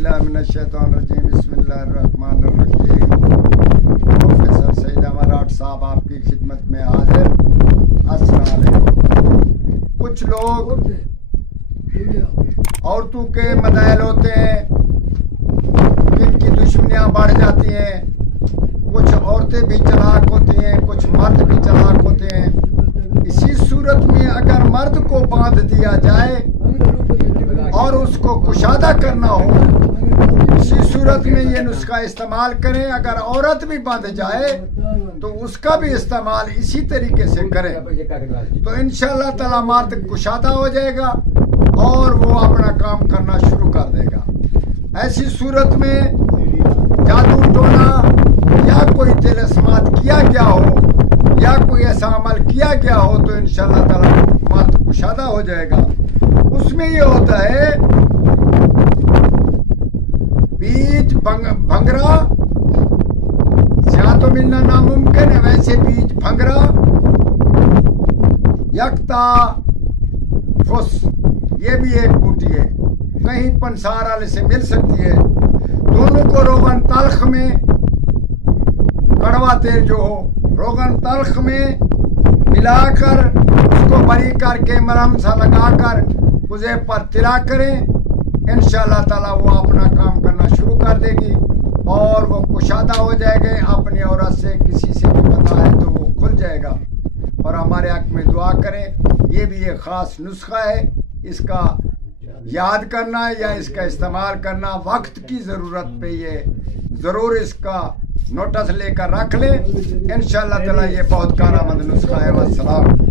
औज़ुबिल्लाहिमिनश्शैतानिर्रजीम बिस्मिल्लाहिर्रहमानिर्रहीम। प्रोफेसर सईद अमराट साहब आपकी खिदमत में हाजिर। अस्सलाम वालेकुम। कुछ लोग औरतों के मदाइल होते हैं, जिनकी दुश्मनियाँ बढ़ जाती हैं। कुछ औरतें भी चालाक होती हैं, कुछ मर्द भी चालाक होते हैं। इसी सूरत में अगर मर्द को बांध दिया जाए और उसको कुशादा करना हो, इसी सूरत में ये नुस्खा इस्तेमाल करें। अगर औरत भी बंध जाए तो उसका भी इस्तेमाल इसी तरीके से करें, तो इंशाअल्लाह ताला मर्द कुशादा हो जाएगा और वो अपना काम करना शुरू कर देगा। ऐसी सूरत में जादू टोना या कोई तिलस्मात किया गया हो या कोई ऐसा अमल किया गया हो तो इंशाअल्लाह ताला मर्द कुशादा हो जाएगा। उसमें ये होता है बीज भंगरा, तो मिलना नामुमकिन है, वैसे बीज भंगरा यकता फुस, ये भी एक बूटी है, कहीं पंसार वाले से मिल सकती है। दोनों को रोगन तल्ख में, कड़वा तेल जो हो रोगन तल्ख में मिलाकर उसको बरी करके मरहम सा लगाकर मुझे पर तिला करें। इंशाअल्लाह ताला वो अपना काम करना शुरू कर देगी और वो कुशादा हो जाएंगे। अपनी औरत से किसी से भी पता है तो वो खुल जाएगा। और हमारे हक में दुआ करें। ये भी एक ख़ास नुस्खा है, इसका याद करना या इसका इस्तेमाल करना वक्त की ज़रूरत पे ये ज़रूर इसका नोटिस लेकर रख लें। इंशाअल्लाह ताला ये बहुत कारआमद नुस्खा है। वस्सलाम।